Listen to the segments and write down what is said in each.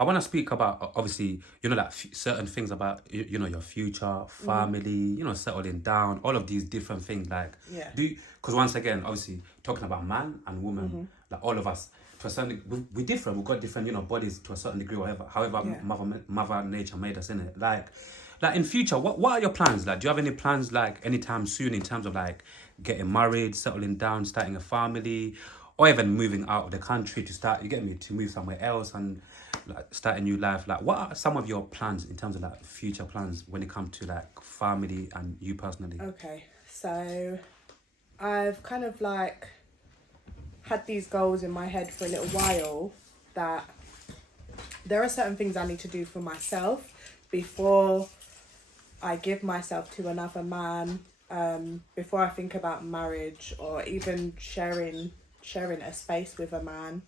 I want to speak about obviously, like certain things about your future, family, settling down, all of these different things. Like, Yeah. because once again, obviously, talking about man and woman, like all of us to a certain, we're different. We've got different, bodies to a certain degree, whatever. However, Yeah. mother nature made us in it. Like in future, what are your plans? Like, do you have any plans like anytime soon in terms of like getting married, settling down, starting a family, or even moving out of the country to start? You get me, to move somewhere else and like start a new life. Like, what are some of your plans in terms of like future plans when it comes to like family and you personally? Okay, so I've kind of like had these goals in my head for a little while, that there are certain things I need to do for myself before I give myself to another man, before I think about marriage or even sharing a space with a man,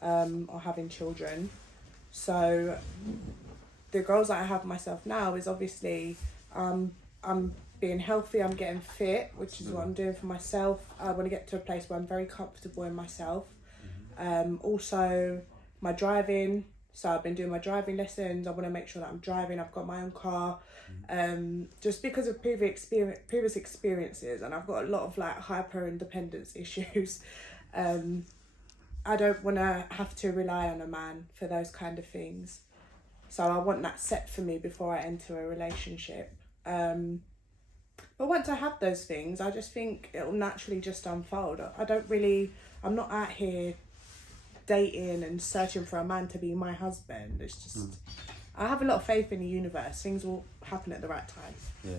or having children. So the goals that I have myself now is obviously, I'm being healthy, I'm getting fit, which is what I'm doing for myself. I want to get to a place where I'm very comfortable in myself. Also my driving. So I've been doing my driving lessons. I want to make sure that I'm driving. I've got my own car. Just because of previous experiences, and I've got a lot of like hyper independence issues. I don't want to have to rely on a man for those kind of things. So I want that set for me before I enter a relationship. But once I have those things, I just think it'll naturally just unfold. I'm not out here dating and searching for a man to be my husband. It's just, I have a lot of faith in the universe. Things will happen at the right time. Yeah.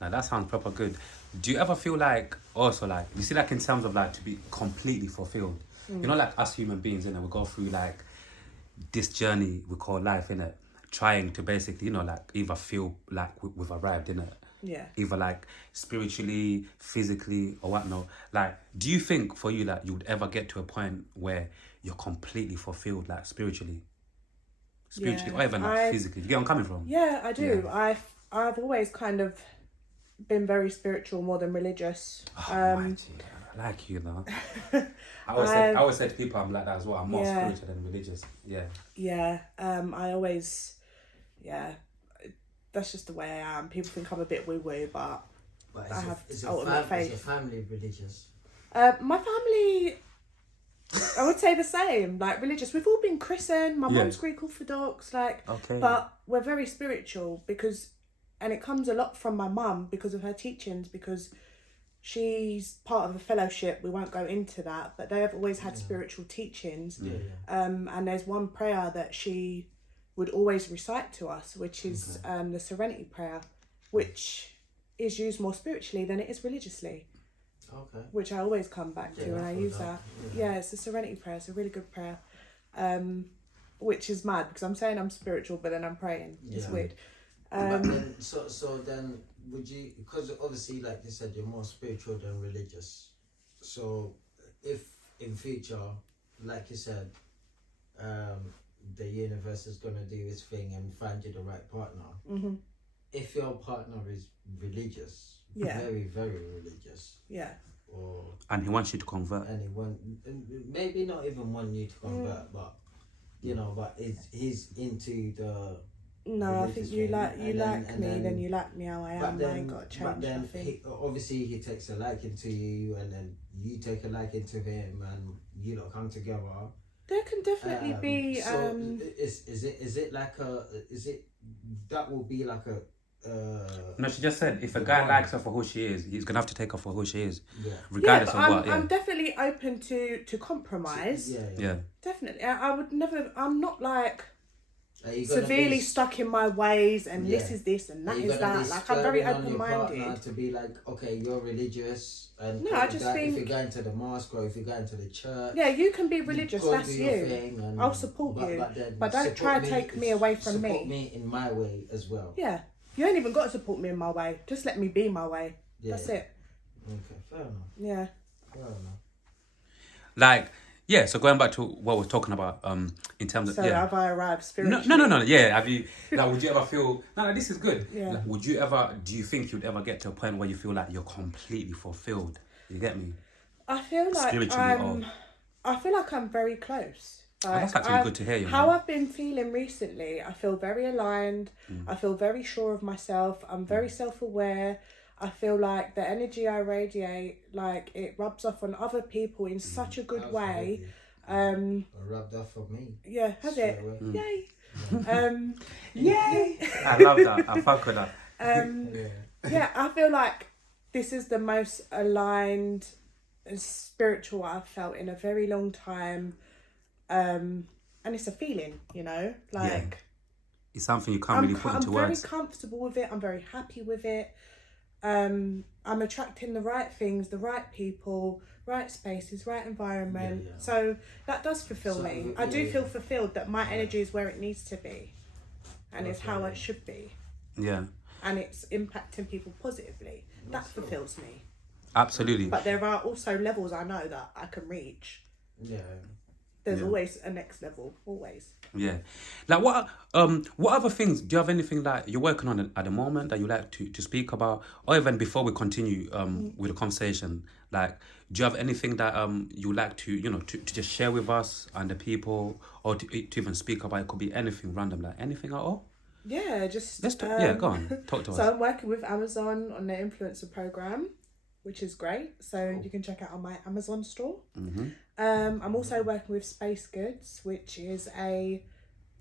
Now that sounds proper good. Do you ever feel like, also like, you see like in terms of like to be completely fulfilled, like us human beings, we go through like this journey we call life, trying to basically, like either feel like we've arrived, Yeah. either like spiritually, physically or whatnot. Like, do you think for you that you would ever get to a point where you're completely fulfilled, like spiritually or even like physically? You get where I'm coming from? Yeah, I do. Yeah. I've always kind of been very spiritual more than religious. Mighty. I like you, though. I always say to people I'm like that as well. I'm more spiritual than religious. Yeah. Yeah. That's just the way I am. People think I'm a bit woo-woo, but I have ultimate faith. Is your family religious? My family, I would say the same. Like religious, we've all been christened. My mum's Greek Orthodox, but we're very spiritual and it comes a lot from my mum because of her teachings. Because she's part of a fellowship. We won't go into that, but they have always had spiritual teachings. And there's one prayer that she would always recite to us, which is the Serenity Prayer, which is used more spiritually than it is religiously. Okay. Which I always come back to, and I use that. Yeah, it's the Serenity Prayer. It's a really good prayer, which is mad because I'm saying I'm spiritual, but then I'm praying. It's weird. But then, so then, would you? Because obviously, like you said, you're more spiritual than religious. So, if in future, like you said, the universe is gonna do its thing and find you the right partner. If your partner is religious, very, very religious, and he wants you to convert, and maybe not even want you to convert, but he's into the. No, I think you like me, then you like me how I am. I ain't got to change. But then, obviously, he takes a liking to you, and then you take a liking to him, and you lot come together. There can definitely be. So is it that will be like a. No, she just said if a guy likes her for who she is, he's gonna have to take her for who she is, regardless of what. I'm definitely open to compromise. Yeah. Definitely, I would never. I'm not like severely stuck in my ways, and this is this and that is that. Like I'm very open-minded. To be like, okay, you're religious, and no, I just think if you're going to the mosque or if you're going to the church, you can be religious. That's you. I'll support you, but don't try to take me away from me. Support me in my way as well. Yeah, you ain't even got to support me in my way. Just let me be my way. That's it. Okay, fair enough. Yeah. Fair enough. Like. Yeah, so going back to what we're talking about, in terms of have I arrived spiritually? No. Yeah, have you? Like, would you ever feel? No, this is good. Yeah. Like, would you ever? Do you think you'd ever get to a point where you feel like you're completely fulfilled? You get me? I feel like I feel like I'm very close. That's actually good to hear, you How know. I've been feeling recently, I feel very aligned. I feel very sure of myself. I'm very self-aware. I feel like the energy I radiate, like it rubs off on other people in such a good way. Rubbed off on me. Yeah, has Straight it? away. Yay. Yay! I love that. I fuck with that. Yeah, I feel like this is the most aligned and spiritual I've felt in a very long time. And it's a feeling, you know, like It's something you can't really put into I'm very words. comfortable with it. I'm very happy with it. I'm attracting the right things, the right people, right spaces, right environment. Yeah. So that does fulfill So, me. yeah, I do yeah. feel fulfilled that my energy is where it needs to be, and it's how Okay. it should be, Yeah, and it's impacting people positively. That fulfills me. absolutely. But there are also levels I know that I can reach. Yeah. There's Yeah. always a next level, always. Yeah. Like what other things do you have anything that you're working on at the moment that you like to speak about? Or even before we continue with the conversation, like do you have anything that you like to, you know, to just share with us and the people, or to even speak about? It could be anything random, like anything at all. Yeah, just Let's talk, yeah, go on. Talk to us. So I'm working with Amazon on their influencer program, which is great. So you can check it out on my Amazon store. I'm also working with Space Goods, which is a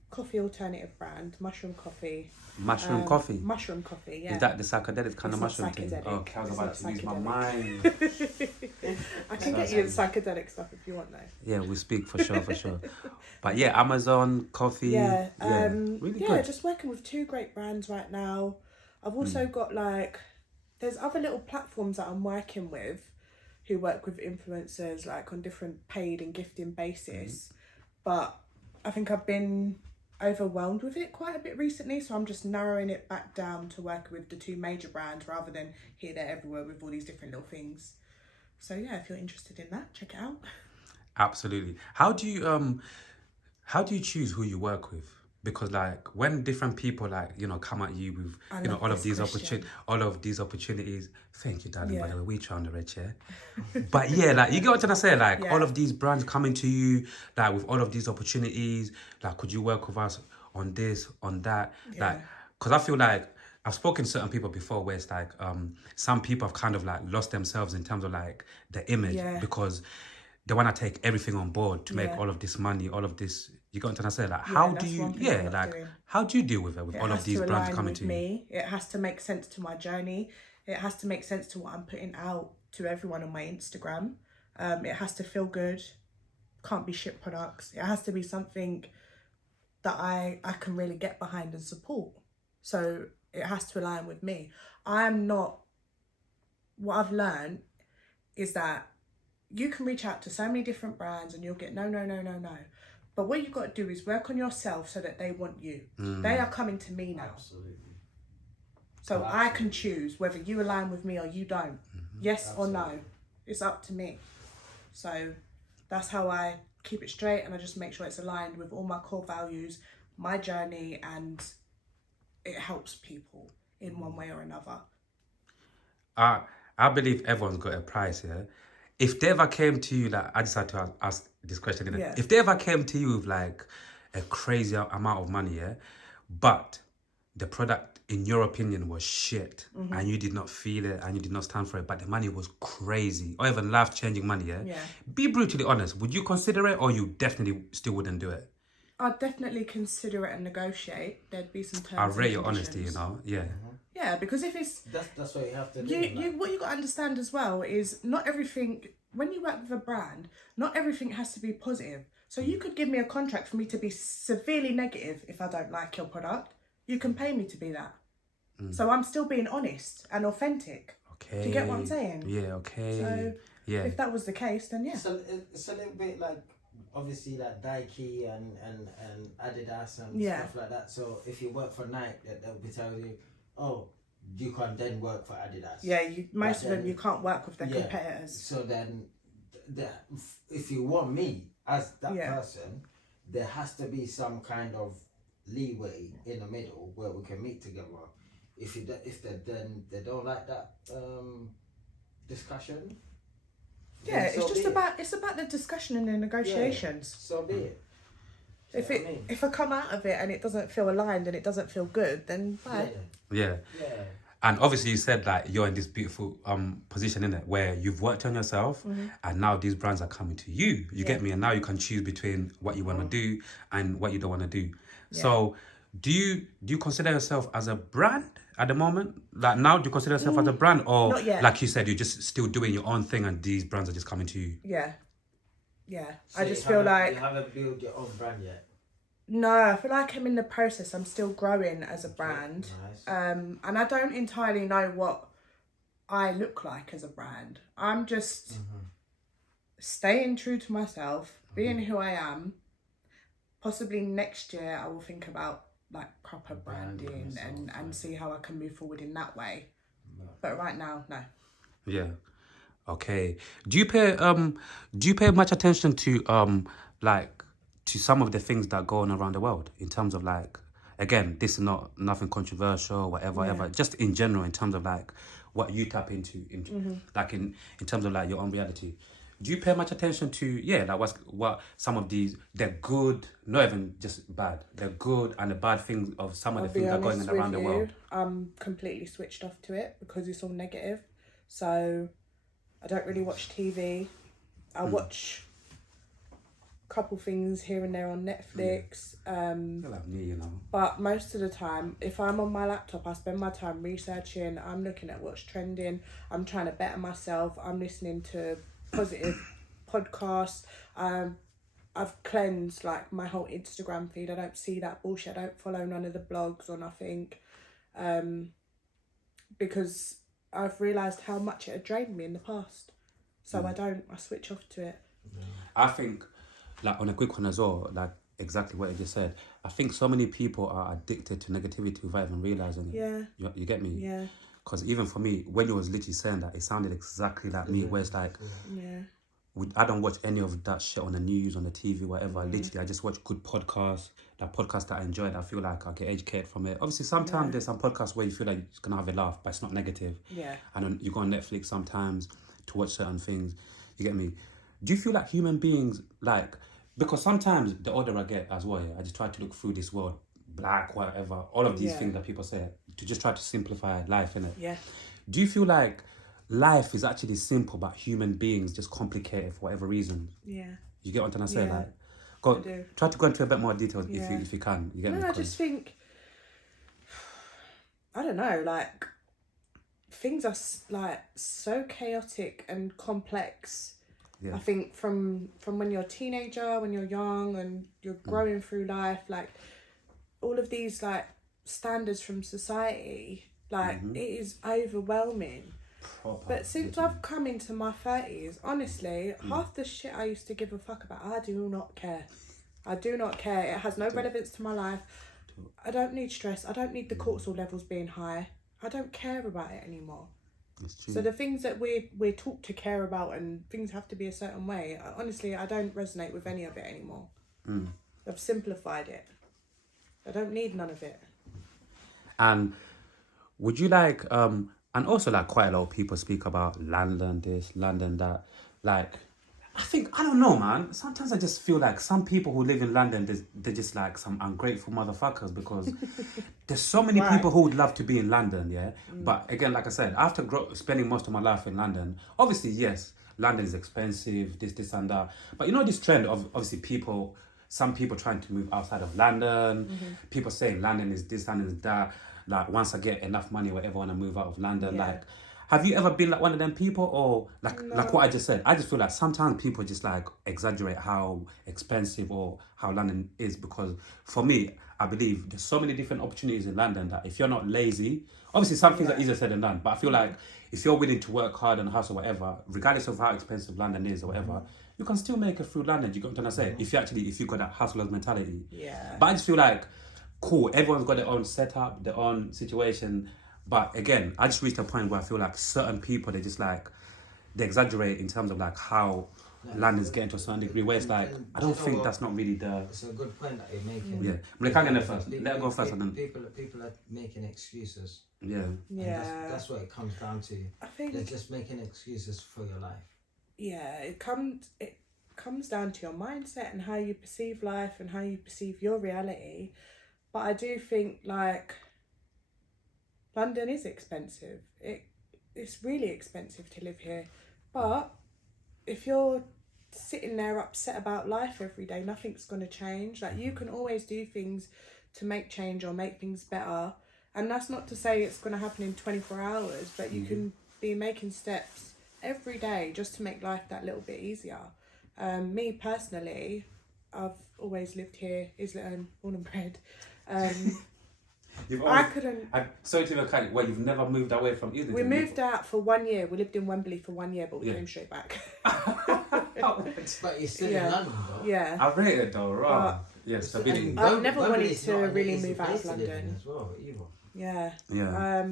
coffee alternative brand, mushroom coffee. Mushroom coffee. Mushroom coffee, yeah. Is that the psychedelic kind It's of not mushroom thing? psychedelic. Okay, I was It's about not to use my psychedelic. mind. I can get you the psychedelic stuff if you want, though. Yeah, we speak for sure, for sure. But yeah, Amazon, coffee. Yeah, really good. just working with two great brands right now. I've also got like, there's other little platforms that I'm working with, who work with influencers like on different paid and gifting basis, but I think I've been overwhelmed with it quite a bit recently, so I'm just narrowing it back down to work with the two major brands rather than here, there, everywhere with all these different little things. So yeah, if you're interested in that, check it out. Absolutely. How do you choose who you work with? Because like when different people like, you know, come at you with, I you know, love all of this these question. opportunities. Thank you, darling. By Yeah. the way, we try on the red chair. But yeah, like you get what I'm saying. Like Yeah. all of these brands coming to you, like with all of these opportunities. Like, could you work with us on this, on that? Yeah. Like, because I feel like I've spoken to certain people before where it's like some people have kind of like lost themselves in terms of like the image Yeah. because they want to take everything on board to make Yeah. all of this money, all of this. You got what I'm saying? Like, Yeah, how do that's you? one thing Yeah, I'm not like, doing. how do you deal with it with It all has of these to brands align coming with to you? me. It has to make sense to my journey. It has to make sense to what I'm putting out to everyone on my Instagram. It has to feel good. Can't be shit products. It has to be something that I can really get behind and support. So it has to align with me. What I've learned is that you can reach out to so many different brands and you'll get no. But what you've got to do is work on yourself so that they want you. They are coming to me now. Absolutely. So I can choose whether you align with me or you don't. Yes or no. It's up to me. So that's how I keep it straight, and I just make sure it's aligned with all my core values, my journey, and it helps people in one way or another. I believe everyone's got a price, yeah? If they ever came to you, like, I just had to ask this question, innit? Yeah. If they ever came to you with, like, a crazy amount of money, yeah? But the product, in your opinion, was shit, and you did not feel it, and you did not stand for it, but the money was crazy, or even life-changing money, yeah? Yeah. Be brutally honest. Would you consider it, or you definitely still wouldn't do it? I'd definitely consider it and negotiate. There'd be some terms I and rate your honesty, you conditions. know? Yeah. Yeah, because if it's That's what you have to do. what you got to understand as well is not everything, when you work with a brand, not everything has to be positive. So you could give me a contract for me to be severely negative if I don't like your product. You can pay me to be that. So I'm still being honest and authentic. Okay. Do you get what I'm saying? Yeah, okay. So yeah. if that was the case, then yeah. So it's a little bit like obviously like Nike and Adidas and Yeah. stuff like that. So if you work for Nike, they'll be telling you, oh, you can then work for Adidas. Yeah, most But of them then- you can't work with their Yeah. competitors. So then, if you want me as that Yeah. person, there has to be some kind of leeway in the middle where we can meet together. If they don't like that discussion. Yeah, then so it's just be it. about the discussion and the negotiations. So be it. If You know what I mean? if I come out of it and it doesn't feel aligned and it doesn't feel good, then bye. Yeah. Yeah. And obviously you said like you're in this beautiful position in it where you've worked on yourself and now these brands are coming to you. You get me? And now you can choose between what you want to do and what you don't want to do. So do you consider yourself as a brand at the moment? Like now, do you consider yourself as a brand, or Not yet. like you said, you're just still doing your own thing and these brands are just coming to you? Yeah. So I just feel like you haven't built your own brand yet. no, I feel like I'm in the process. I'm still growing as a brand. Nice. And I don't entirely know what I look like as a brand. I'm just staying true to myself, being who I am. Possibly next year I will think about like proper branding and see how I can move forward in that way. But right now, no. Yeah. Okay. Do you pay much attention to like to some of the things that go on around the world in terms of like, again, this is not nothing controversial, whatever, just in general in terms of like what you tap into like in terms of like your own reality. Do you pay much attention to like what some of these, they're good, not even just bad, they're good and the bad things of some of the things that are going on around the world? I'm completely switched off to it because it's all negative. So I don't really watch TV. I watch a couple things here and there on Netflix. You're like me, you know. But most of the time, if I'm on my laptop, I spend my time researching. I'm looking at what's trending. I'm trying to better myself. I'm listening to positive podcasts. I've cleansed like my whole Instagram feed. I don't see that bullshit. I don't follow none of the blogs or nothing. Because I've realised how much it had drained me in the past. So I switch off to it. I think, like on a quick one as well, like exactly what you just said, I think so many people are addicted to negativity without even realising it. Yeah. You get me? Yeah. Because even for me, when you was literally saying that, it sounded exactly like me, where it's like, Yeah. I don't watch any of that shit on the news, on the TV, whatever. Literally, I just watch good podcasts, like podcasts that I enjoy, that I feel like I get educated from it. Obviously, sometimes there's some podcasts where you feel like you're going to have a laugh, but it's not negative. Yeah. And then you go on Netflix sometimes to watch certain things. You get me? Do you feel like human beings, like, because sometimes the older I get as well, I just try to look through this world, black, whatever, all of these things that people say, to just try to simplify life, innit? Yeah. Do you feel like life is actually simple, but human beings just complicate it for whatever reason? Yeah. You get what I'm trying to say? Yeah, Like, I do. try to go into a bit more detail Yeah. if you can. You get me? No, I just think, I don't know, like, things are like so chaotic and complex. Yeah. I think from when you're a teenager, when you're young and you're growing through life, like all of these like standards from society, like it is overwhelming. But since I've come into my 30s, honestly, half the shit I used to give a fuck about, I do not care. I do not care. It has no relevance to my life. I don't need stress. I don't need the cortisol levels being high. I don't care about it anymore. It's true. So the things that we're taught to care about and things have to be a certain way, honestly, I don't resonate with any of it anymore. I've simplified it. I don't need none of it. And would you like, and also like quite a lot of people speak about London this, London that, like, I don't know, man. Sometimes I just feel like some people who live in London, they're just like some ungrateful motherfuckers because there's so many people who would love to be in London, yeah? But again, like I said, after spending most of my life in London, obviously, yes, London is expensive, this and that. But you know this trend of obviously some people trying to move outside of London, people saying London is this, London is that. Like once I get enough money, whatever, I want to move out of London. Yeah. Like, have you ever been like one of them people, or like what I just said? I just feel like sometimes people just like exaggerate how expensive or how London is, because for me, I believe there's so many different opportunities in London that if you're not lazy, obviously some things are easier said than done, but I feel like if you're willing to work hard and hustle, whatever, regardless of how expensive London is or whatever, you can still make it through London. You get what I'm trying to say? If you got that hustler's mentality. Yeah. But I just feel like, cool, everyone's got their own setup, their own situation. But again, I just reached a point where I feel like certain people, they exaggerate in terms of like how London's getting to a certain degree, where it's like, I don't think that's not really the... It's a good point that you're making. Yeah. I'm like, I'm first. Let her go first and then... People are making excuses. Yeah. Yeah. That's what it comes down to. I think They're just making excuses for your life. yeah, comes down to your mindset and how you perceive life and how you perceive your reality. But I do think like London is expensive. It's really expensive to live here. But if you're sitting there upset about life every day, nothing's going to change. Like, you can always do things to make change or make things better. And that's not to say it's going to happen in 24 hours, but you can be making steps every day just to make life that little bit easier. Me personally, I've always lived here, Islington, born and bred. I couldn't. Sorry to cut you. Well, you've never moved away from Islington. We moved out for 1 year. We lived in Wembley for 1 year, but we came straight back. But you're still in London, though. Yeah. I rate it though, right? Yes, stability. I've never wanted Wembley's to not an really easy move out place of to live in London. as well, either. Yeah. Yeah.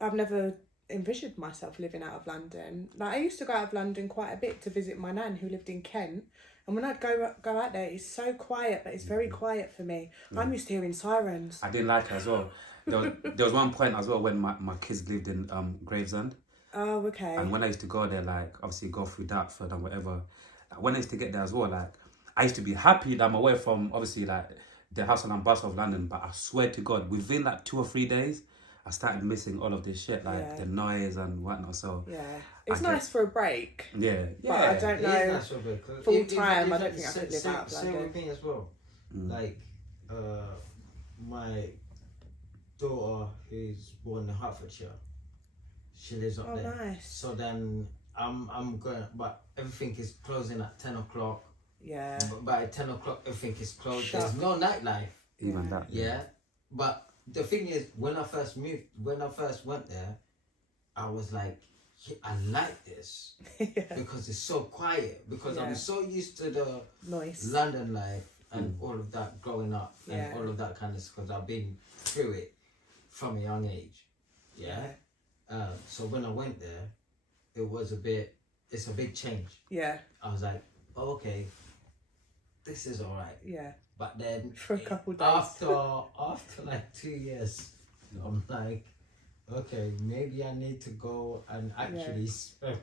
I've never envisioned myself living out of London. Like, I used to go out of London quite a bit to visit my nan who lived in Kent. And when I'd go out there, it's so quiet, but it's very quiet for me. I'm used to hearing sirens. I didn't like it as well. There was one point as well when my kids lived in Gravesend. Oh, okay. And when I used to go there, like, obviously go through Dartford and whatever, when I used to get there as well, like, I used to be happy that I'm away from, obviously, like, the hustle and bustle of London, but I swear to God, within, like, 2 or 3 days, I started missing all of this shit, like, the noise and whatnot, so... Yeah. It's nice for a break. Yeah. But I don't know, full time, I don't think I could live out of Same London. with me as well. Like, my daughter, who's born in Hertfordshire, she lives up there. Nice. So then I'm going, but everything is closing at 10 o'clock. Yeah. But by 10 o'clock, everything is closed. Shut. There's no nightlife. Even that. Yeah. But the thing is, when I first went there, I was like, I like this. Because it's so quiet. Because I'm so used to the noise, London life and all of that growing up and all of that kind of stuff. Because I've been through it from a young age. Yeah. So when I went there, it's a big change. Yeah. I was like, oh, okay, this is all right. Yeah. But then for a couple of days. After like 2 years, I'm like, okay, maybe I need to go and actually spend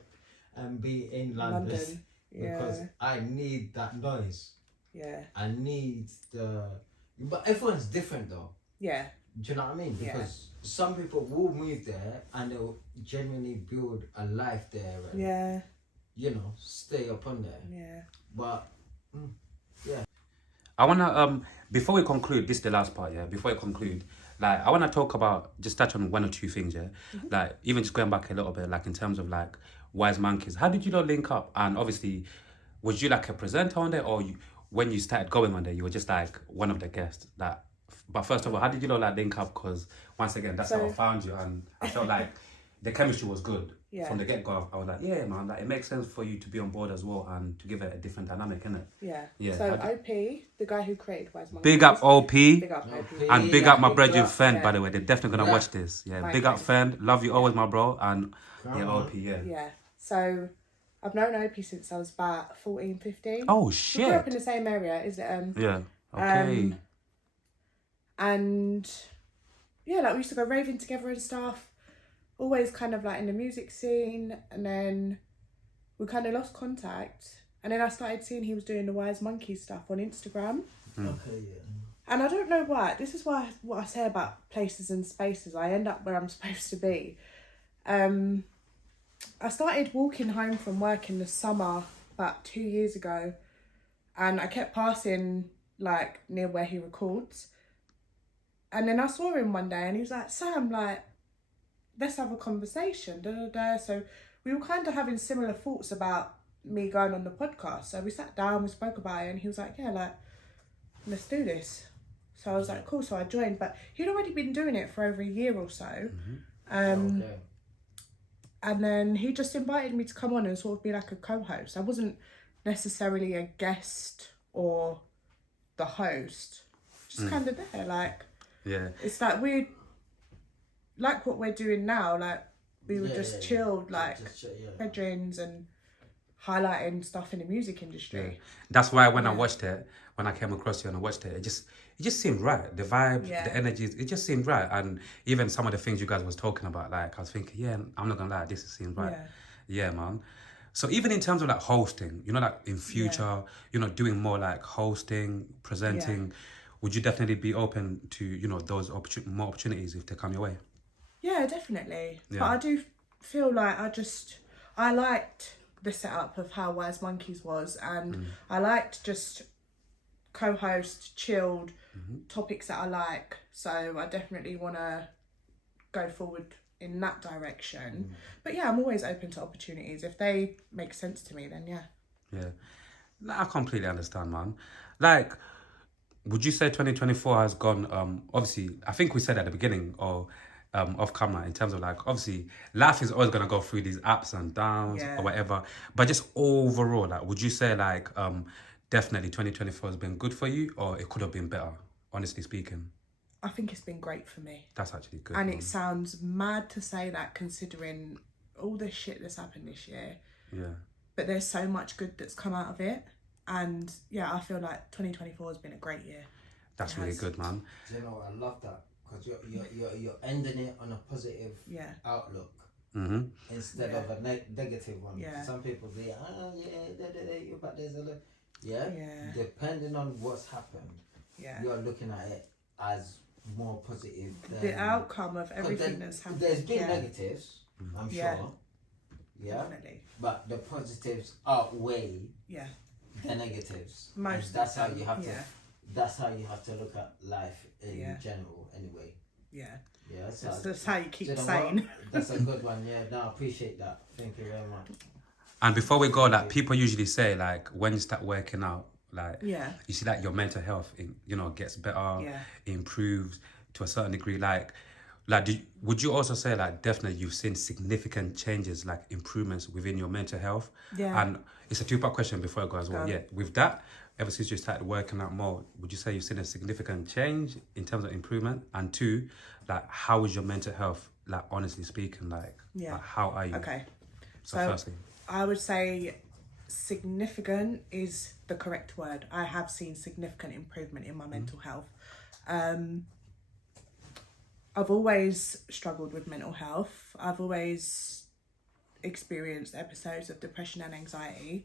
and be in London. Because I need that noise. Yeah. I need but everyone's different though. Yeah. Do you know what I mean? Because some people will move there and they'll genuinely build a life there and, you know, stay up on there. Yeah. But, I want to, before we conclude, this is the last part, before we conclude, like, I want to talk about, just touch on 1 or 2 things, like, even just going back a little bit, like, in terms of, like, Wise Monkeys, how did you lot link up? And obviously, was you, like, a presenter on there, or when you started going on there, you were just, like, one of the guests? But first of all, how did you lot, like, link up? Because, once again, that's how I found you, and I felt like the chemistry was good. From the get-go, I was like, yeah, man, like, it makes sense for you to be on board as well and to give it a different dynamic, innit? Yeah. So OP, the guy who created Wise Monkeys. Big up OP. Big up OP. And big up my brethren Fend, by the way. They're definitely going to watch this. Yeah, big up Fend. Love you always, my bro. And OP, Yeah. So I've known OP since I was about 14, 15. Oh, We shit. grew up in the same area, is it? Yeah. Okay. And yeah, like, we used to go raving together and stuff. Always kind of like in the music scene, and then we kind of lost contact, and then I started seeing he was doing the Wise Monkeys stuff on Instagram. Okay, And I don't know why. This is why what I say about places and spaces. I end up where I'm supposed to be. I started walking home from work in the summer about 2 years ago, and I kept passing like near where he records, and then I saw him one day, and he was like, "Sam, like, let's have a conversation." So we were kind of having similar thoughts about me going on the podcast. So we sat down, we spoke about it, and he was like, yeah, like, let's do this. So I was like, cool. So I joined, but he'd already been doing it for over a year or so. And then he just invited me to come on and sort of be like a co-host. I wasn't necessarily a guest or the host, just kind of there, like, it's like weird. Like what we're doing now, like, we were just chilled, like, bedrooms and highlighting stuff in the music industry. That's why when I watched it, when I came across you and I watched it, it just seemed right. The vibe, the energy, it just seemed right. And even some of the things you guys was talking about, like, I was thinking, I'm not gonna lie, this seems right. Yeah, man. So even in terms of like hosting, you know, like in future, you know, doing more like hosting, presenting, would you definitely be open to, you know, those more opportunities if they come your way? Yeah, definitely. Yeah. But I do feel like I liked the setup of how Where's Monkeys was, and I liked just co-host, chilled topics that I like. So I definitely want to go forward in that direction. But yeah, I'm always open to opportunities. If they make sense to me, then yeah. Yeah. No, I completely understand, man. Like, would you say 2024 has gone, obviously, I think we said at the beginning or off camera in terms of like, obviously, life is always going to go through these ups and downs Yeah. or whatever. But just overall, like, would you say like, definitely 2024 has been good for you or it could have been better, honestly speaking? I think it's been great for me. That's actually good. And man. it sounds mad to say that considering all the shit that's happened this year. Yeah. But there's so much good that's come out of it. And yeah, I feel like 2024 has been a great year. That's really good, man. Do you know what? I love that because you're ending it on a positive outlook instead of a negative one. Yeah. Some people say, but there's a depending on what's happened, you're looking at it as more positive. The outcome of everything that's happened. There's been negatives, I'm sure. Yeah, definitely. but the positives outweigh the negatives. Most. That's how you have to. That's how you have to look at life in general, anyway. Yeah. Yeah. So that's how you keep you know sane. what? That's a good one. Yeah. No, I appreciate that. Thank you very much. And before we go, like people usually say, like when you start working out, like you see like your mental health, you know, gets better, improves to a certain degree. Like would you also say like definitely you've seen significant changes, like improvements within your mental health? Yeah. And it's a two-part question before I go as well. Yeah. With that, ever since you started working out more, would you say you've seen a significant change in terms of improvement? And two, like how is your mental health? Like honestly speaking, like how are you? Okay. So firstly, I would say significant is the correct word. I have seen significant improvement in my mental health. I've always struggled with mental health. I've always experienced episodes of depression and anxiety.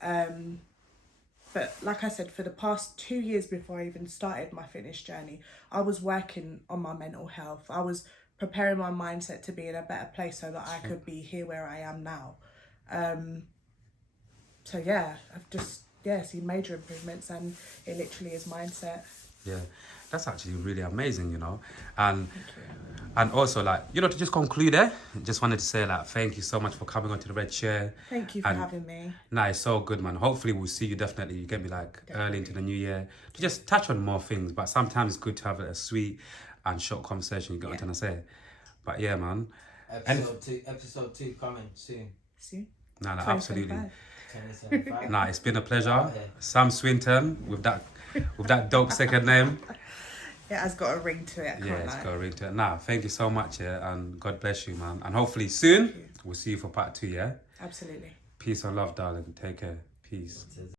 But like I said, for the past 2 years before I even started my fitness journey, I was working on my mental health. I was preparing my mindset to be in a better place so that I could be here where I am now. So yeah, I've just seen major improvements, and it literally is mindset. Yeah, that's actually really amazing, you know. And also, like, you know, to just conclude there, just wanted to say, like, thank you so much for coming onto the Red Chair. Thank you for having me. Nah, it's so good, man. Hopefully we'll see you definitely, you get me, like, early into the new year to just touch on more things. But sometimes it's good to have a sweet and short conversation, you get what I'm trying to say. But yeah, man. Episode two coming soon. Soon? Nah, absolutely. 2075. Nah, it's been a pleasure. Sam Swinton with that dope second name. It has got a ring to it. It's got a ring to it. Nah, thank you so much, and God bless you, man. And hopefully soon we'll see you for part 2, yeah? Absolutely. Peace and love, darling. Take care. Peace.